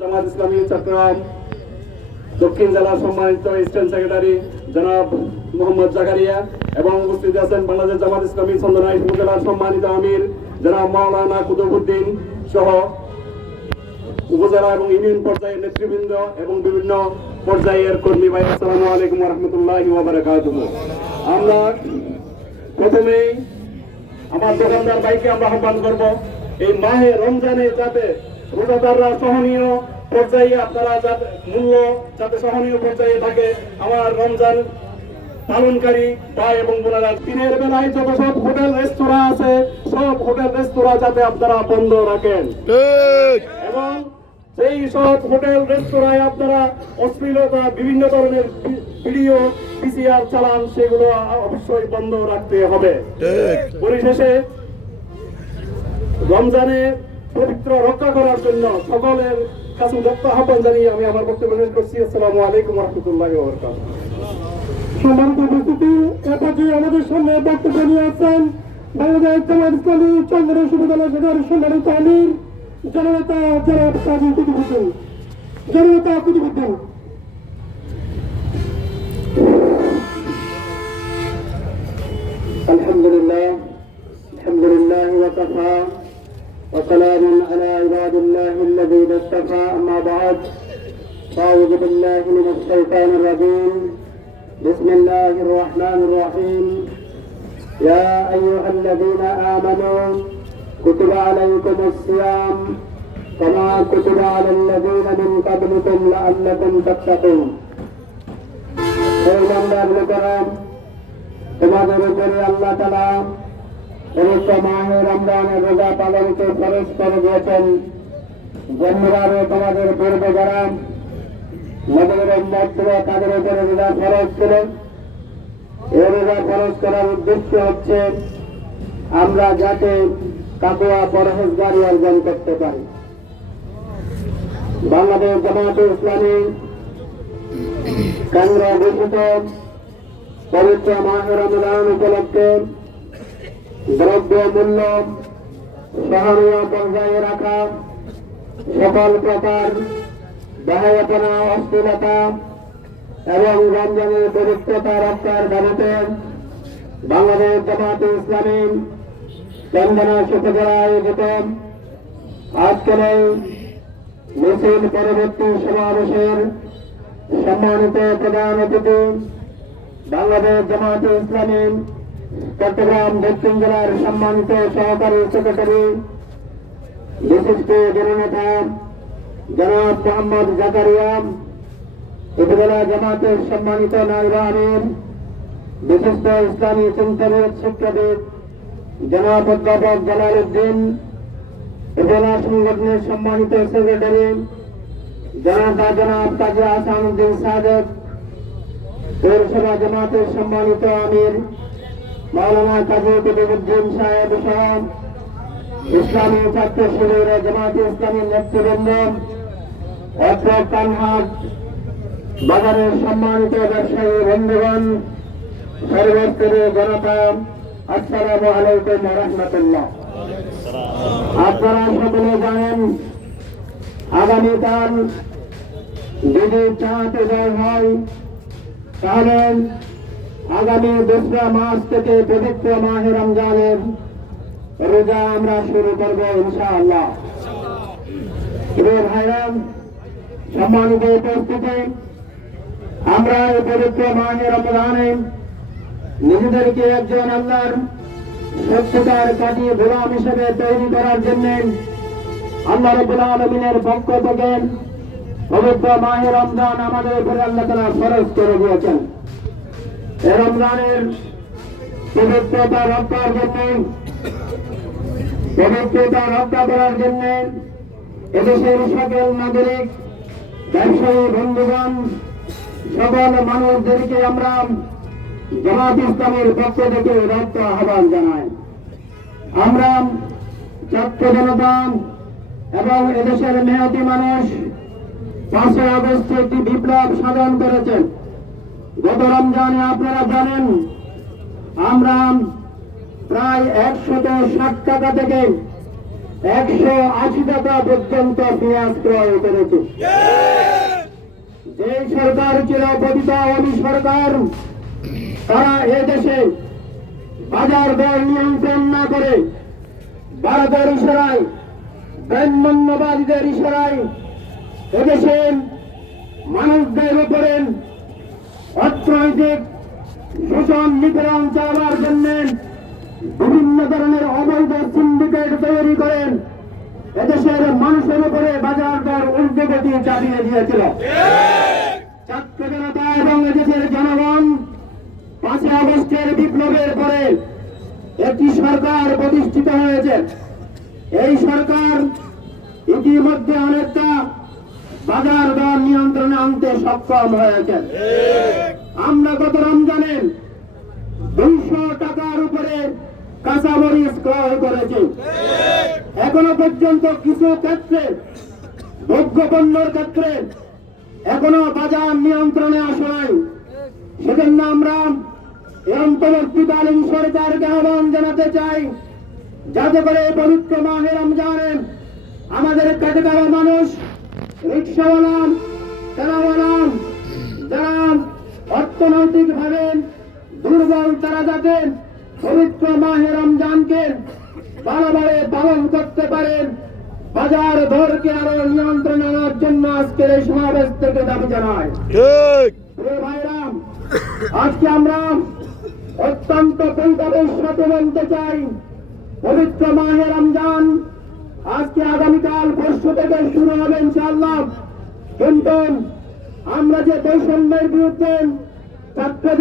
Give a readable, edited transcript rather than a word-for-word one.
জামাত ইসলামী চট্টগ্রাম দক্ষিণ জেলার সম্মানিত স্টেট সেক্রেটারি জনাব মোহাম্মদ জাকারিয়া এবং উপস্থিত আছেন বাংলাদেশ জামাত ইসলামী চন্দনাইশ উপজেলার সম্মানিত আমির জনাব মাওলানা কুতুবউদ্দিন সহ উপজেলা এবং ইউনিয়ন পর্যায়ের নেতৃবৃন্দ এবং বিভিন্ন পর্যায়ের কর্মী ভাই, আসসালামু আলাইকুম ওয়া রাহমাতুল্লাহি ওয়া বারাকাতুহু। আমরা প্রথমেই আমার দোকানদার ভাইকে আমরা আহ্বান করব এই মাহে রমজানে যাতে রোজাদাররা সহনীয় পর্যায়ে আপনারা যাতে মূল্য যাতে সহনীয় পর্যায়ে থাকে। আমার রমজান পালনকারী ভাই এবং বোনেরা, দিনের বেলায় যত সব হোটেল রেস্তোরাঁ আছে সব হোটেল রেস্তোরাঁ যাতে আপনারা বন্ধ রাখেন এবং সেই সব হোটেল রেস্তোরাঁয় আপনারা অশ্লীলতা বিভিন্ন ধরনের ভিডিও পিসিআর চালান সেগুলো অবশ্যই বন্ধ রাখতে হবে। পরিশেষে রমজানে পবিত্র রক্ষা করার জন্য সকলের কাছে দত্ত আহ্বান জানিয়ে আমি আমার বক্তব্য শেষ করছি। আসসালামু আলাইকুম ওয়া রাহমাতুল্লাহি ওয়া বারাকাতুহু। সম্মানিত উপস্থিতি, এরপরে আমাদের সামনে বক্তব্য নিয়ে আসছেন বাংলাদেশ জামাত ইসলামী চন্দনাইশ উপজেলা শাখার সম্মানিত আমির জননেতা জনাব কাজী কুতুবউদ্দিন। জননেতা কুতুবউদ্দিন। আলহামদুলিল্লাহ ওয়া কাফা ওয়া সালামুন আলা ইবাদিল্লাহি আল্লাযীনা ইসতাফা, আম্মা বা'দ। আউযু বিল্লাহি মিনাশ শাইতানির রাজীম। বিসমিল্লাহির রাহমানির রাহিম। ইয়া আইয়ুহাল্লাযীনা আমানু কুতিবা আলাইকুমুস সিয়াম কামা কুতিবা আলাল্লাযীনা মিন ক্বাবলিকুম লাআল্লাকুম তাত্তাকুন। হে ইমানদারগণ, তোমাদের উপরে আল্লাহ তাআলা পবিত্র মাহে রমজানের রোজা পালনকে ফরজ করে দিয়েছেন। জন্মবারে তোমাদের পূর্বে যারা নবীর উম্মত ছিল তাদের উপরে রোজা ফরজ ছিল। এই রোজা ফরজ করার উদ্দেশ্য হচ্ছে আমরা যাতে তাকওয়া পরহেজগারি অর্জন করতে পারি। বাংলাদেশ জামাত ইসলামী কেন্দ্র ঘোষিত পবিত্র মাহে রমজান উপলক্ষে দ্রব্য মূল্য সহনীয় পর্যায়ে রাখা, সকল প্রকার দাহায়াপনা, অশ্লীলতা এবং রমজানের পবিত্রতা রক্ষার দাবিতে বাংলাদেশ জামাত ইসলামী চন্দনাইশ উপজেলা আয়োজিত আজকের এই মিছিল পরবর্তী সমাবেশের সম্মানিত প্রধান অতিথি বাংলাদেশ জামাত ইসলামী চট্টগ্রাম দক্ষিণ জেলার সম্মানিত সহকারী সেক্রেটারি বিশিষ্ট জননেতা জনাব মোহাম্মদ জাকারিয়া, উপজেলা জামাতের সম্মানিত নায়েব আমির, বিশিষ্ট ইসলামী চিন্তাবিদ শিক্ষাবিদ জনাব অধ্যাপক জালাল উদ্দিন, উপজেলা সংগঠনের সম্মানিত সেক্রেটারি জনাব কাজী আহসান উদ্দিন সাদেক, পৌরসভা জামাতের সম্মানিত আমির মাওলানা কাজী কুতুবউদ্দিন সাহেব সহ ইসলামী ছাত্র শিবিরের জামাত ইসলামী নেতৃবৃন্দ, অত্র কানহাট বাজারের সম্মানিত ব্যবসায়ী বন্ধুগণ, সর্বস্তরের জনতা, আসসালামু আলাইকুম ওয়া রাহমাতুল্লাহ। আপনারা সকলে জানেন আগামীকাল যদি চাঁদ উদয় হয় তাহলে আগামী 2রা মার্চ থেকে পবিত্র মাহে রমজানের রোজা আমরা শুরু করবো ইনশাআল্লাহ। ভাইরাম, সম্মানিত উপস্থিতি, আমরা এই পবিত্র মাহে রমজানে নিজেদেরকে একজন আল্লাহর সত্যতার কাজী গোলাম হিসেবে তৈরি করার জন্য আল্লাহ রাব্বুল আলামিনের পক্ষ থেকে পবিত্র মাহে রমজান আমাদের উপরে আল্লাহ তাআলা ফরজ করে দিয়েছেন। এই রমজানের পবিত্রতা রক্ষার জন্য এদেশের সকল নাগরিক, ব্যবসায়ী বন্ধুগণ, সকল মানুষদেরকে আমরা জামাত ইসলামের পক্ষ থেকে রক্ত আহ্বান জানাই। আমরা ছাত্র জনতা এবং এদেশের মেহনতি মানুষ 5 আগস্ট একটি বিপ্লব সাধন করেছেন। গত রমজানে আপনারা জানেন আমরা প্রায় 160 টাকা থেকে 180 টাকা পর্যন্ত পেঁয়াজ ক্রয় করেছে। যে সরকার ছিল পতিত আওয়ামী সরকার, তারা এদেশে বাজার দর নিয়ন্ত্রণ না করে ভারতের ইশারায়, ব্রাহ্মণ্যবাদীদের ইশারায় এদেশে মানুষদের উপরে অর্থনৈতিক শোষণ নিপীড়ন চালাবার জন্য বিভিন্ন ধরনের অবৈধ সিন্ডিকেট তৈরি করেন এদেশের মানুষের উপরে বাজার দর ঊর্ধ্বগতি চালিয়ে দিয়েছিল। ছাত্র জনতা এবং এদেশের জনগণ 5 আগস্টের বিপ্লবের পরে একটি সরকার প্রতিষ্ঠিত হয়েছে। এই সরকার ইতিমধ্যে অনেকটা বাজার দর নিয়ন্ত্রণে আনতে সক্ষম হয়েছে। আমরা গত রমজানে 200 টাকার উপরে কাঁচামরিচ ক্রয় করেছি। এখনো পর্যন্ত কিছু ক্ষেত্রে, ভোগ্যপণ্যের ক্ষেত্রে এখনো বাজার নিয়ন্ত্রণে আসে নাই। সেজন্য আমরা এই অন্তর্বর্তীকালীন সরকারকে আহ্বান জানাতে চাই, যাতে করে পবিত্র মাহে রমজানে আমাদের খেটে খাওয়া মানুষ, রিক্সাওয়ালা, ঠেলাওয়ালা, যারা অর্থনৈতিক ভাবে দুর্বল, তারা যাতে পবিত্র মাহে রমজানকে ভালোভাবে পালন করতে পারেন। বাজার দরকে আরো নিয়ন্ত্রণে আনার জন্য আজকের এই সমাবেশ থেকে দাবি জানাই। প্রিয় ভাইরাম, আজকে আমরা অত্যন্ত পরিতাপের সাথে বলতে চাই, পবিত্র মাহে রমজান আজকে আগামীকাল পরশু থেকে শুরু হবে ইনশাআল্লাহ, কিন্তু আমরা যে বৈষম্যের বিরুদ্ধে ছাত্রদের